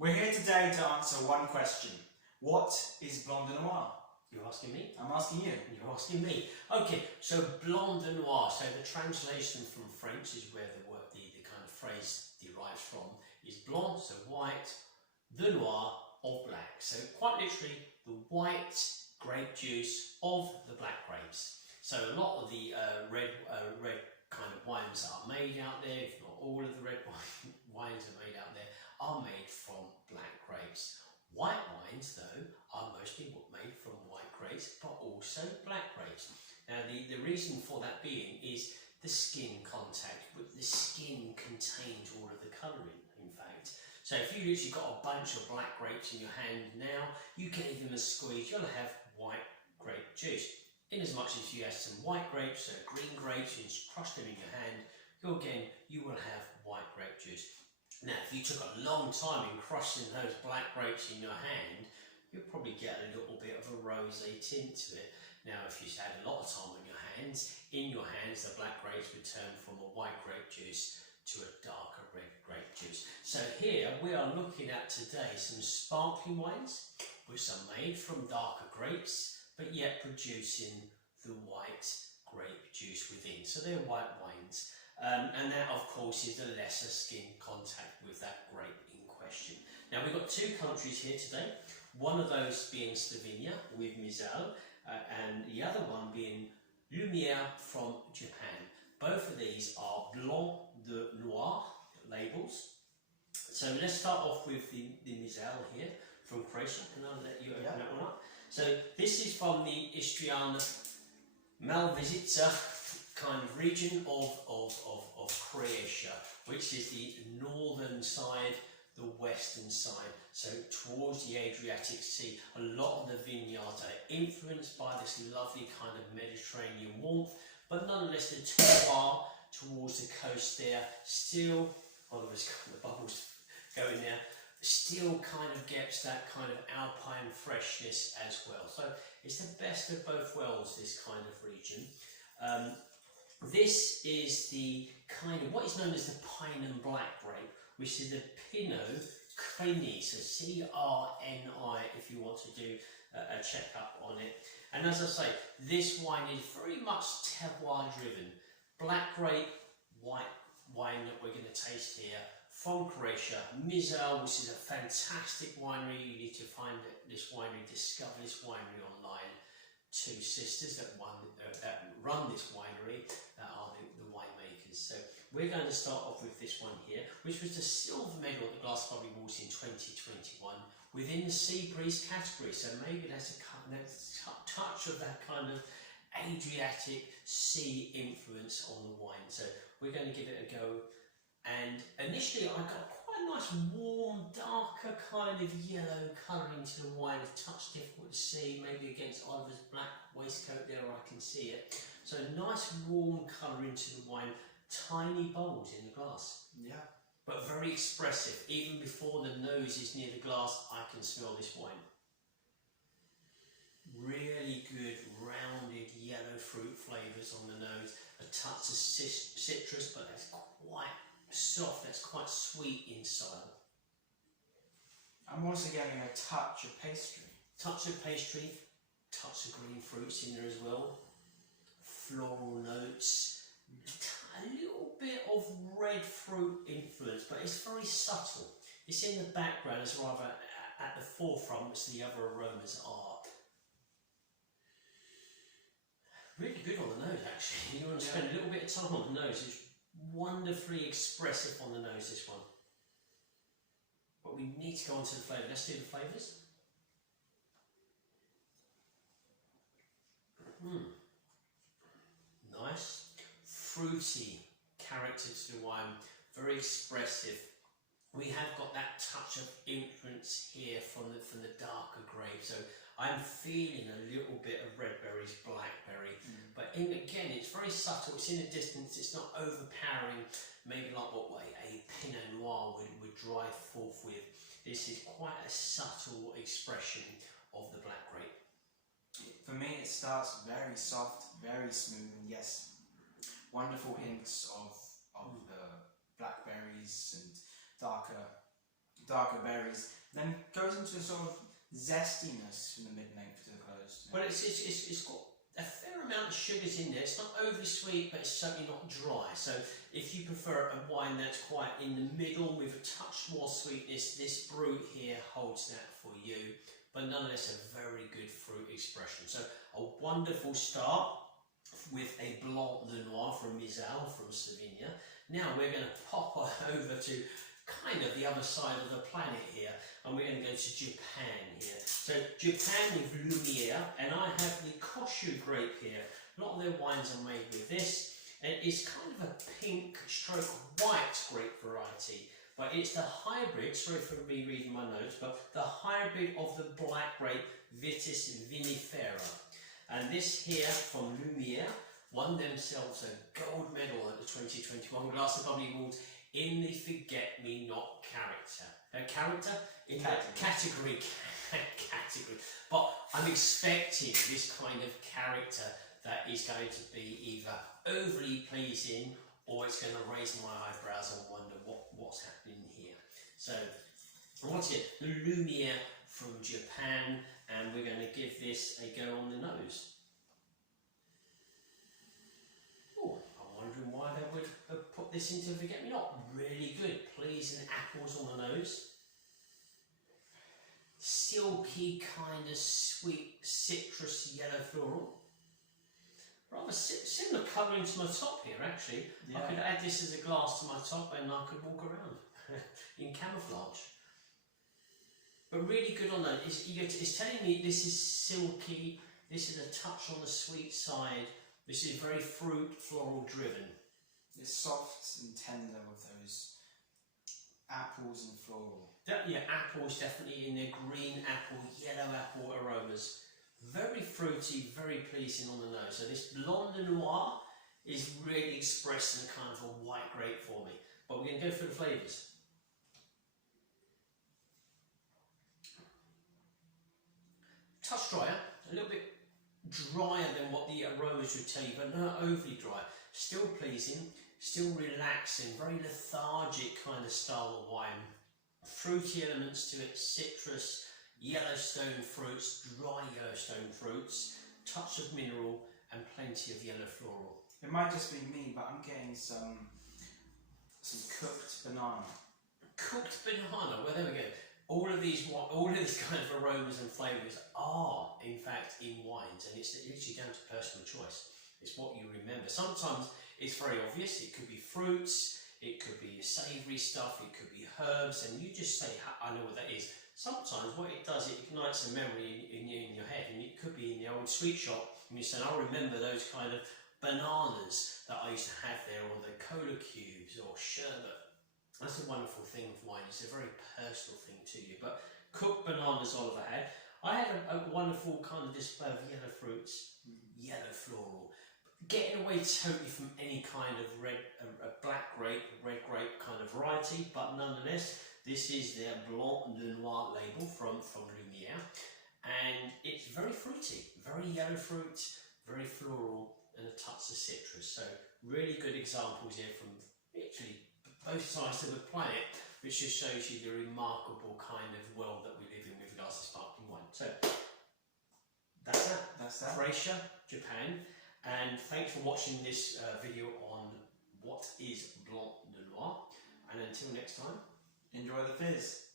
We're here today to answer one question. What is Blanc de Noir? You're asking me? I'm asking you. You're asking me. Okay, so Blanc de Noir, so the translation from French is where the word, the kind of phrase derives from, is blanc, so white, de noir, of black. So quite literally, the white grape juice of the black grapes. So a lot of the red kind of wines that are made out there, if not all of the red wines are made out there, are made from black grapes. White wines, though, are mostly made from white grapes, but also black grapes. Now, the reason for that being is the skin contact. The skin contains all of the colouring, in fact. So if you literally got a bunch of black grapes in your hand now, you gave them a squeeze, you'll have white grape juice. In as much as you have some white grapes, so green grapes, you crush them in your hand, you will have white grape juice. Now, if you took a long time in crushing those black grapes in your hand, you'll probably get a little bit of a rosé tint to it. Now, if you had a lot of time on your hands, the black grapes would turn from a white grape juice to a darker red grape juice. So here we are looking at today some sparkling wines, which are made from darker grapes, but yet producing the white grape juice within. So they're white wines. And that, of course, is the lesser skin contact with that grape in question. Now, we've got two countries here today. One of those being Slovenia with Misal, and the other one being Lumière from Japan. Both of these are Blanc de Noirs labels. So let's start off with the Misal here from Croatia, and I'll let you open that one up. So this is from the Istrian Malvizica kind of region of Croatia, which is the northern side, the western side, so towards the Adriatic Sea. A lot of the vineyards are influenced by this lovely kind of Mediterranean warmth, but nonetheless they're too far towards the coast there. Still, well, there's kind of bubbles going there, still kind of gets that kind of alpine freshness as well. So it's the best of both worlds, this kind of region. This is the kind of what is known as the pine and black grape, which is the Pinot Crény, so C-R-N-I if you want to do a check-up on it. And as I say, this wine is very much terroir driven. Black grape, white wine that we're going to taste here from Croatia. Misal, which is a fantastic winery. You need to find this winery, discover this winery online. Two sisters that run this winery that are the winemakers. So we're going to start off with this one here, which was the silver medal at the Glass Bubbly Awards in 2021 within the Sea Breeze category. So maybe that's a touch of that kind of Adriatic Sea influence on the wine. So we're going to give it a go. And initially I got quite a nice warm, darker kind of yellow colouring to the wine. A touch difficult to see, maybe against Oliver's black waistcoat there I can see it. So nice warm colouring to the wine, tiny bowls in the glass. Yeah. But very expressive. Even before the nose is near the glass, I can smell this wine. Really good rounded yellow fruit flavours on the nose. A touch of citrus, but that's quite soft, that's quite sweet inside. I'm also getting a touch of pastry. Touch of pastry, touch of green fruits in there as well. Floral notes, a little bit of red fruit influence, but it's very subtle. It's in the background, it's rather at the forefront, which the other aromas are. Really good on the nose, actually. You want to spend a little bit of time on the nose. It's wonderfully expressive on the nose, this one. But we need to go on to the flavour. Let's do the flavours. Nice, fruity character to the wine, very expressive. We have got that touch of influence here from the darker grape. So I'm feeling a little bit of red berries, blackberry, but again, it's very subtle. It's in the distance. It's not overpowering. Maybe like what a Pinot Noir would drive forth with. This is quite a subtle expression of the black grape. For me, it starts very soft, very smooth, and yes, wonderful hints of the blackberries and darker darker berries, then goes into a sort of zestiness from the mid-length to the close. Well, it's got a fair amount of sugars in there. It's not overly sweet, but it's certainly not dry. So if you prefer a wine that's quite in the middle with a touch more sweetness, this Brut here holds that for you. But nonetheless, a very good fruit expression. So a wonderful start with a Blanc de Noirs from Misal from Slovenia. Now we're going to pop over to kind of the other side of the planet here, and we're going to go to Japan here. So Japan with Lumière, and I have the Koshu grape here. A lot of their wines are made with this, and it's kind of a pink stroke white grape variety, but it's the hybrid, sorry for me reading my notes, but the hybrid of the black grape Vitis vinifera. And this here from Lumière won themselves a gold medal at the 2021 Glass of Bubbly Awards in the Forget-Me-Not category. But I'm expecting this kind of character that is going to be either overly pleasing or it's going to raise my eyebrows and wonder what's happening here. So, what's it? The Lumière from Japan, and we're going to give this a go on the nose. Oh, I'm wondering why they would have put this into Forget-Me-Not. Really good, pleasing apples on the nose. Silky, kind of sweet, citrus, yellow floral. Rather similar colouring to my top here, actually. Yeah. I could add this as a glass to my top and I could walk around in camouflage. But really good on that. It's telling me this is silky, this is a touch on the sweet side, this is very fruit, floral driven. It's soft and tender with those apples and floral. Yeah, apples definitely in there, green apple, yellow apple aromas. Very fruity, very pleasing on the nose. So this Blanc de Noirs is really expressing a kind of a white grape for me. But we're going to go for the flavours. Touch drier, a little bit drier than what the aromas would tell you, but not overly dry. Still pleasing, still relaxing, very lethargic kind of style of wine. Fruity elements to it, citrus, Yellowstone fruits, dry Yellowstone fruits, touch of mineral and plenty of yellow floral. It might just be me, but I'm getting some cooked banana. Cooked banana, well there we go. All of these kind of aromas and flavours are in fact in wines, and it's literally down to personal choice. It's what you remember. Sometimes it's very obvious, it could be fruits, it could be savoury stuff, it could be herbs, and you just say, I know what that is. Sometimes what it does, it ignites a memory in your head, and it could be in the old sweet shop, and you say, I remember those kind of bananas that I used to have there, or the cola cubes, or sherbet. That's a wonderful thing with wine, it's a very personal thing to you. But cooked bananas Oliver had. I had a wonderful kind of display of yellow fruits, yellow floral, getting away totally from any kind of black grape, red grape kind of variety, but nonetheless, this is their Blanc de Noirs label from Lumière, and it's very fruity, very yellow fruit, very floral, and a touch of citrus. So really good examples here from literally both sides of the planet, which just shows you the remarkable kind of world that we live in with regards to sparkling wine. So that's that. Croatia, Japan, and thanks for watching this video on what is Blanc de Noirs. And until next time, enjoy the fizz.